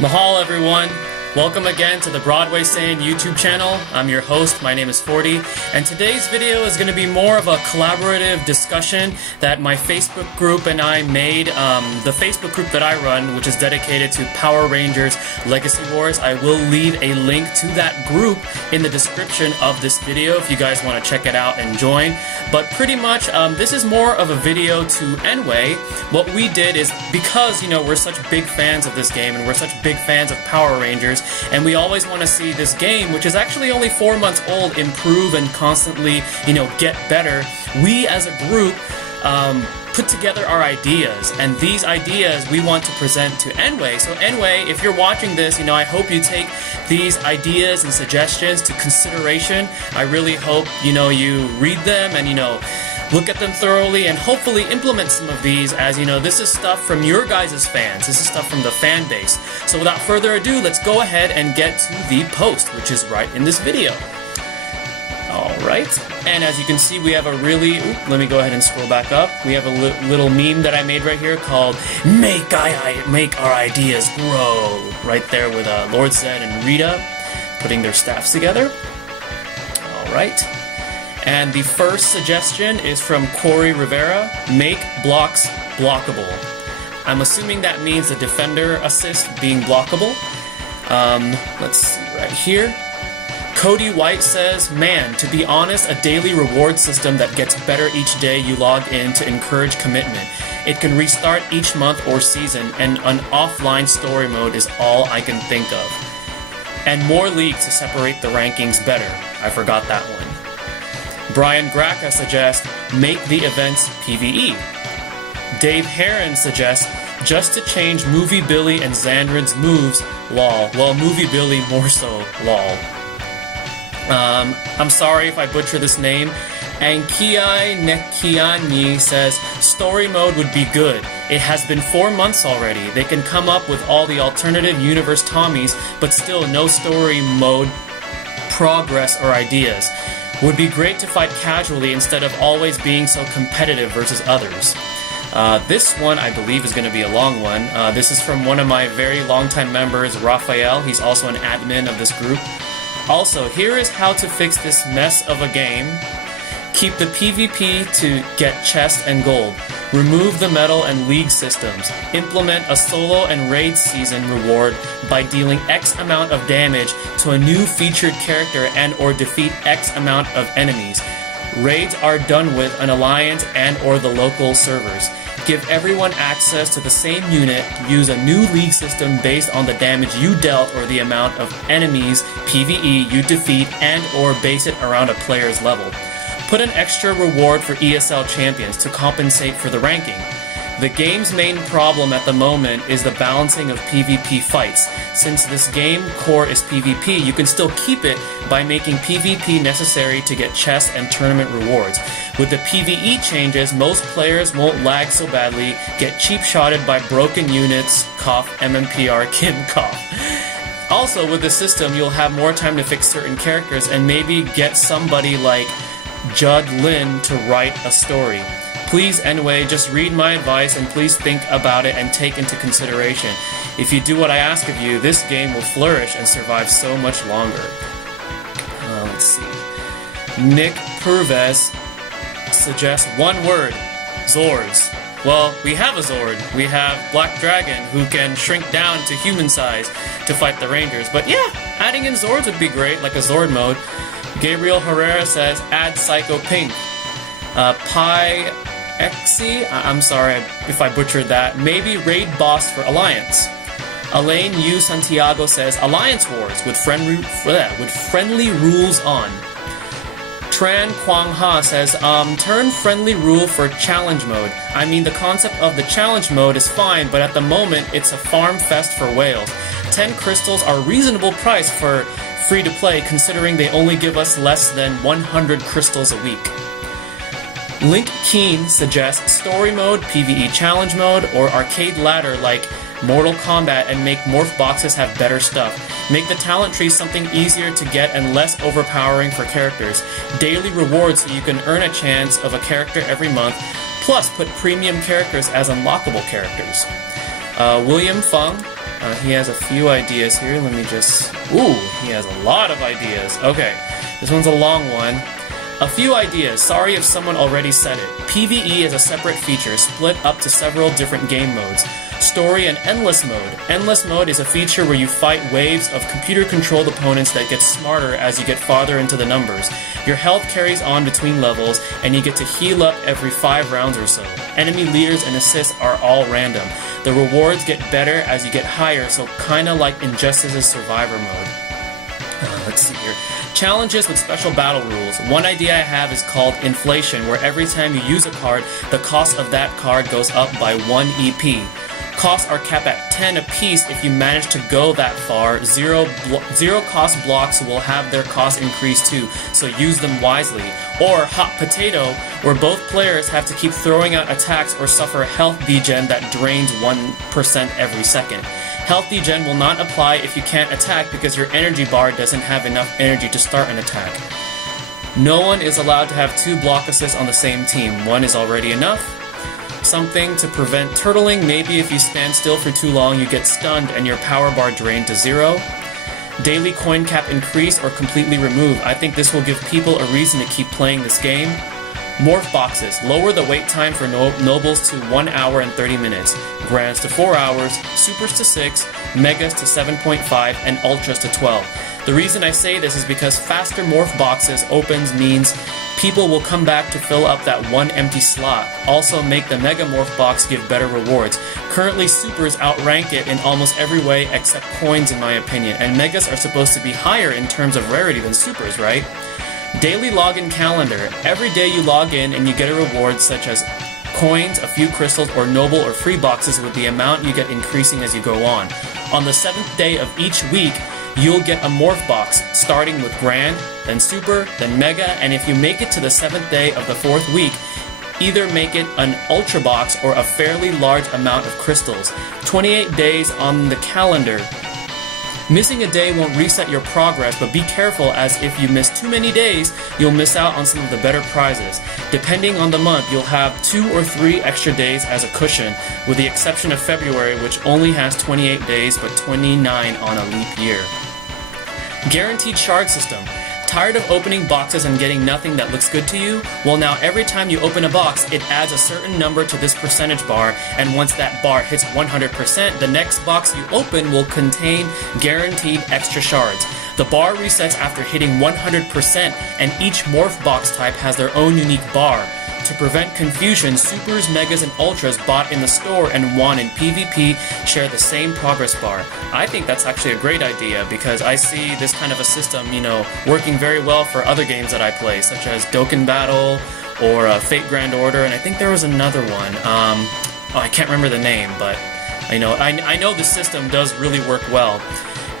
Mahal everyone! Welcome again to the BWSaiyan YouTube channel. I'm your host, my name is 40, and today's video is going to be more of a collaborative discussion that my Facebook group and I made. The Facebook group that I run, which is dedicated to Power Rangers Legacy Wars, I will leave a link to that group in the description of this video if you guys want to check it out and join. But pretty much, this is more of a video to nWay. What we did is, because, we're such big fans of this game and we're such big fans of Power Rangers, and we always want to see this game, which is actually only 4 months old, improve and constantly, get better. We as a group put together our ideas, and these ideas we want to present to nWay. So nWay, if you're watching this, I hope you take these ideas and suggestions to consideration. I really hope, you read them and, look at them thoroughly and hopefully implement some of these, as this is stuff from your guys' fans. This is stuff from the fan base. So without further ado, let's go ahead and get to the post, which is right in this video. Alright, and as you can see, we have a really, let me go ahead and scroll back up. We have a little meme that I made right here called Make Our Ideas Grow. Right there with Lord Zed and Rita putting their staffs together. Alright. And the first suggestion is from Corey Rivera, make blocks blockable. I'm assuming that means the defender assist being blockable. Let's see right here. Cody White says, man, to be honest, a daily reward system that gets better each day you log in to encourage commitment. It can restart each month or season, and an offline story mode is all I can think of. And more leagues to separate the rankings better. I forgot that one. Brian Gracka suggests, make the events PvE. Dave Heron suggests, just to change Movie Billy and Xandrin's moves, lol. Well, Movie Billy more so, lol. I'm sorry if I butcher this name. Ankiai Nekiani says, story mode would be good. It has been 4 months already. They can come up with all the alternative universe Tommies, but still no story mode progress or ideas. Would be great to fight casually instead of always being so competitive versus others. This one, I believe, is going to be a long one. This is from one of my very long-time members, Raphael. He's also an admin of this group. Also, here is how to fix this mess of a game. Keep the PvP to get chest and gold. Remove the medal and league systems. Implement a solo and raid season reward by dealing X amount of damage to a new featured character and or defeat X amount of enemies. Raids are done with an alliance and or the local servers. Give everyone access to the same unit. Use a new league system based on the damage you dealt or the amount of enemies PvE you defeat and or base it around a player's level. Put an extra reward for ESL champions to compensate for the ranking. The game's main problem at the moment is the balancing of PvP fights. Since this game core is PvP, you can still keep it by making PvP necessary to get chest and tournament rewards. With the PvE changes, most players won't lag so badly, get cheap-shotted by broken units, cough, MMPR, Kim, cough. Also, with the system, you'll have more time to fix certain characters and maybe get somebody like Judd Lin to write a story. Please, nWay, just read my advice and please think about it and take into consideration. If you do what I ask of you, this game will flourish and survive so much longer. Let's see. Nick Purves suggests one word, Zords. Well, we have a Zord. We have Black Dragon, who can shrink down to human size to fight the Rangers. But yeah, adding in Zords would be great, like a Zord mode. Gabriel Herrera says, add Psycho Pink. Pi Exy, I'm sorry if I butchered that. Maybe raid boss for Alliance. Elaine U. Santiago says, Alliance Wars with friendly rules on. Tran Kwang Ha says, turn friendly rule for challenge mode. I mean, the concept of the challenge mode is fine, but at the moment, it's a farm fest for whales. 10 crystals are a reasonable price for free to play, considering they only give us less than 100 crystals a week. Link Keen suggests story mode, PvE challenge mode, or arcade ladder like Mortal Kombat, and make morph boxes have better stuff. Make the talent tree something easier to get and less overpowering for characters. Daily rewards so you can earn a chance of a character every month, plus put premium characters as unlockable characters. William Fung He has a few ideas here. Let me just... Ooh, he has a lot of ideas. Okay, this one's a long one. A few ideas. Sorry if someone already said it. PvE is a separate feature, split up to several different game modes. Story and Endless Mode. Endless Mode is a feature where you fight waves of computer-controlled opponents that get smarter as you get farther into the numbers. Your health carries on between levels, and you get to heal up every 5 rounds or so. Enemy leaders and assists are all random. The rewards get better as you get higher, so kinda like Injustice's Survivor mode. Let's see here. Challenges with special battle rules. One idea I have is called inflation, where every time you use a card, the cost of that card goes up by 1 EP. Costs are capped at 10 apiece if you manage to go that far. Zero cost blocks will have their cost increase too, so use them wisely. Or Hot Potato, where both players have to keep throwing out attacks or suffer health degen that drains 1% every second. Health degen will not apply if you can't attack because your energy bar doesn't have enough energy to start an attack. No one is allowed to have 2 block assists on the same team. 1 is already enough. Something to prevent turtling. Maybe if you stand still for too long, you get stunned and your power bar drained to 0. Daily coin cap increase or completely remove. I think this will give people a reason to keep playing this game. Morph boxes. Lower the wait time for nobles to 1 hour and 30 minutes. Grands to 4 hours. Supers to 6. Megas to 7.5. And Ultras to 12. The reason I say this is because faster morph boxes opens means people will come back to fill up that 1 empty slot. Also make the Mega Morph box give better rewards. Currently supers outrank it in almost every way except coins in my opinion, and Megas are supposed to be higher in terms of rarity than supers, right? Daily login calendar. Every day you log in and you get a reward such as coins, a few crystals, or noble or free boxes with the amount you get increasing as you go on. On the 7th day of each week, you'll get a morph box, starting with Grand, then Super, then Mega, and if you make it to the 7th day of the 4th week, either make it an Ultra box or a fairly large amount of crystals. 28 days on the calendar. Missing a day won't reset your progress, but be careful as if you miss too many days, you'll miss out on some of the better prizes. Depending on the month, you'll have 2 or 3 extra days as a cushion, with the exception of February, which only has 28 days but 29 on a leap year. Guaranteed shard system. Tired of opening boxes and getting nothing that looks good to you? Well, now every time you open a box, it adds a certain number to this percentage bar, and once that bar hits 100%, the next box you open will contain guaranteed extra shards. The bar resets after hitting 100%, and each morph box type has their own unique bar. To prevent confusion, Supers, Megas, and Ultras bought in the store and won in PvP share the same progress bar. I think that's actually a great idea because I see this kind of a system, working very well for other games that I play, such as Dokkan Battle or Fate Grand Order, and I think there was another one. I can't remember the name, but I know the system does really work well.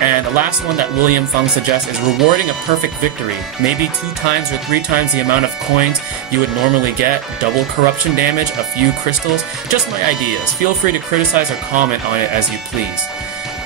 And the last one that William Fung suggests is rewarding a perfect victory. Maybe 2 times or 3 times the amount of coins you would normally get, double corruption damage, a few crystals. Just my ideas. Feel free to criticize or comment on it as you please.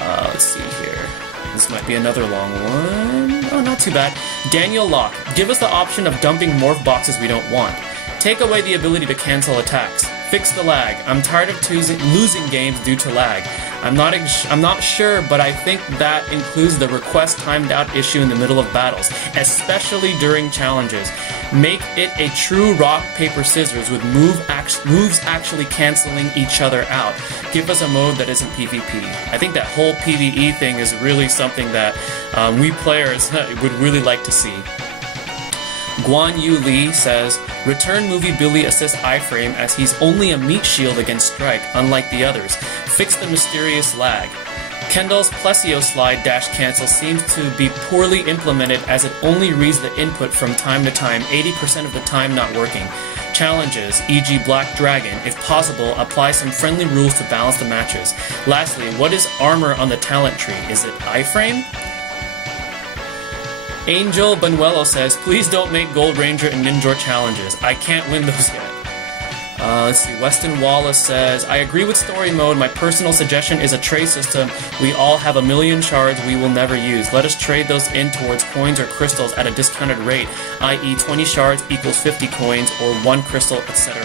Let's see here. This might be another long one. Oh, not too bad. Daniel Locke. Give us the option of dumping morph boxes we don't want. Take away the ability to cancel attacks. Fix the lag. I'm tired of losing games due to lag. I'm not sure, but I think that includes the request timed out issue in the middle of battles, especially during challenges. Make it a true rock, paper, scissors with moves actually canceling each other out. Give us a mode that isn't PvP. I think that whole PvE thing is really something that we players would really like to see. Guan Yu Lee says, return movie Billy assist iframe as he's only a meat shield against strike, unlike the others. Fix the mysterious lag. Kendall's Plesio slide dash cancel seems to be poorly implemented as it only reads the input from time to time, 80% of the time not working. Challenges, e.g. Black Dragon, if possible, apply some friendly rules to balance the matches. Lastly, what is armor on the talent tree? Is it iframe? Angel Benuelo says, please don't make Gold Ranger and Ninja challenges. I can't win those yet. Let's see. Weston Wallace says, I agree with story mode. My personal suggestion is a trade system. We all have a million shards we will never use. Let us trade those in towards coins or crystals at a discounted rate, i.e. 20 shards equals 50 coins or 1 crystal, etc.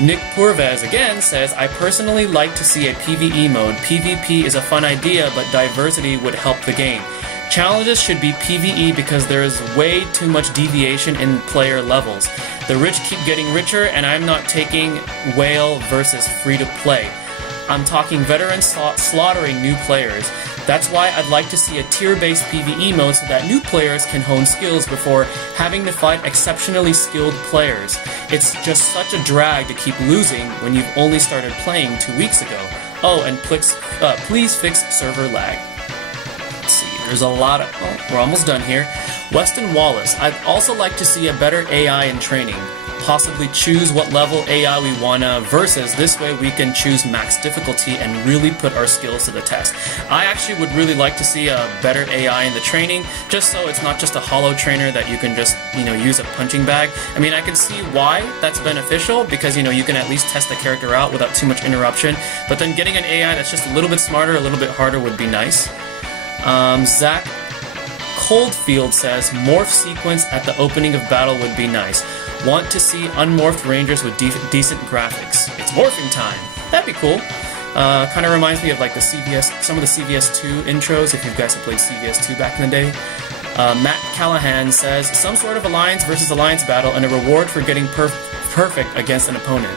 Nick Purvez again says, I personally like to see a PvE mode. PvP is a fun idea, but diversity would help the game. Challenges should be PvE because there is way too much deviation in player levels. The rich keep getting richer, and I'm not taking whale versus free-to-play. I'm talking veterans slaughtering new players. That's why I'd like to see a tier-based PvE mode so that new players can hone skills before having to fight exceptionally skilled players. It's just such a drag to keep losing when you've only started playing 2 weeks ago. Oh, and please fix server lag. Let's see, there's a lot of... Oh, we're almost done here. Weston Wallace, I'd also like to see a better AI in training. Possibly choose what level AI we wanna versus this way we can choose max difficulty and really put our skills to the test. I actually would really like to see a better AI in the training, just so it's not just a hollow trainer that you can just, use a punching bag. I mean, I can see why that's beneficial because, you can at least test the character out without too much interruption, but then getting an AI that's just a little bit smarter, a little bit harder would be nice. Zach Coldfield says, morph sequence at the opening of battle would be nice. Want to see unmorphed rangers with decent graphics. It's morphing time. That'd be cool. Kind of reminds me of like some of the CVS2 intros, if you guys have played CVS2 back in the day. Matt Callahan says, some sort of alliance versus alliance battle and a reward for getting perfect against an opponent.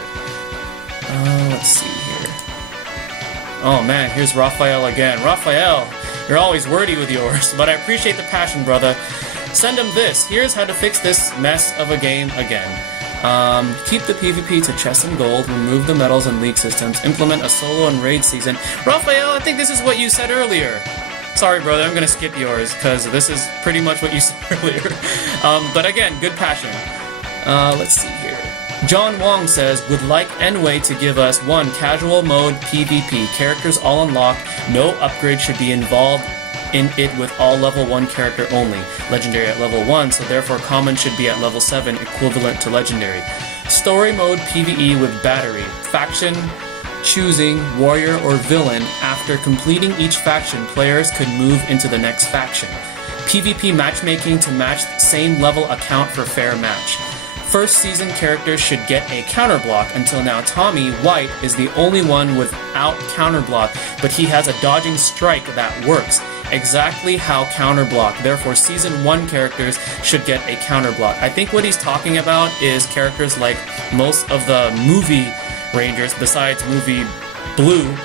Let's see here. Oh man, here's Raphael again. Raphael, you're always wordy with yours, but I appreciate the passion, brother. Send him this. Here's how to fix this mess of a game again. Keep the PvP to chest and gold, remove the medals and league systems, implement a solo and raid season. Raphael, I think this is what you said earlier. Sorry, brother, I'm gonna skip yours, because this is pretty much what you said earlier. But again, good passion. Let's see here. John Wong says, would like nWay to give us 1. Casual mode PvP, characters all unlocked, no upgrade should be involved in it with all level 1 character only, legendary at level 1, so therefore common should be at level 7, equivalent to legendary. Story mode PvE with battery, faction choosing warrior or villain. After completing each faction, players could move into the next faction. PvP matchmaking to match same level account for fair match. First season characters should get a counterblock. Until now, Tommy White is the only one without counterblock, but he has a dodging strike that works. Exactly how counterblock. Therefore, season 1 characters should get a counterblock. I think what he's talking about is characters like most of the movie Rangers, besides movie Blue,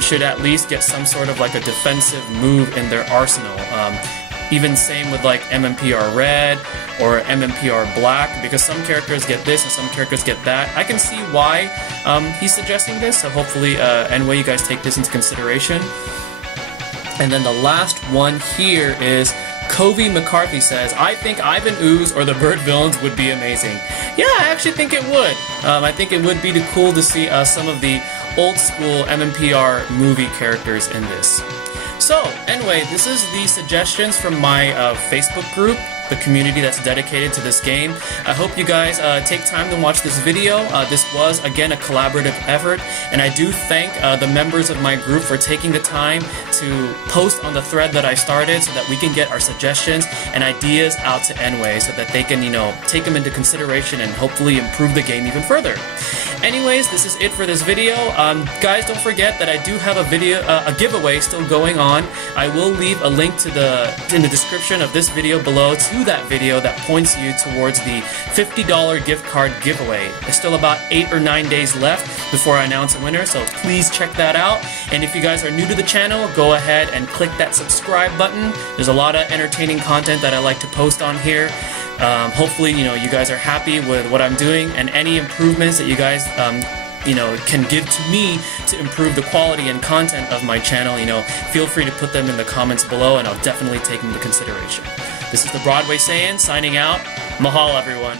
should at least get some sort of like a defensive move in their arsenal. Even same with like MMPR Red or MMPR Black, because some characters get this and some characters get that. I can see why he's suggesting this, so hopefully anyway you guys take this into consideration. And then the last one here is Covey McCarthy says, I think Ivan Ooze or the Bird Villains would be amazing. Yeah, I actually think it would. I think it would be cool to see some of the old school MMPR movie characters in this. So, anyway, this is the suggestions from my Facebook group, the community that's dedicated to this game. I hope you guys take time to watch this video. This was, again, a collaborative effort, and I do thank the members of my group for taking the time to post on the thread that I started so that we can get our suggestions and ideas out to nWay so that they can, take them into consideration and hopefully improve the game even further. Anyways, this is it for this video. Guys, don't forget that I do have a giveaway still going on. I will leave a link in the description of this video below to that video that points you towards the $50 gift card giveaway. There's still about 8 or 9 days left before I announce a winner, so please check that out. And if you guys are new to the channel, go ahead and click that subscribe button. There's a lot of entertaining content that I like to post on here. Hopefully, you guys are happy with what I'm doing, and any improvements that you guys, can give to me to improve the quality and content of my channel, feel free to put them in the comments below, and I'll definitely take them into consideration. This is the BWSaiyan signing out. Mahal, everyone.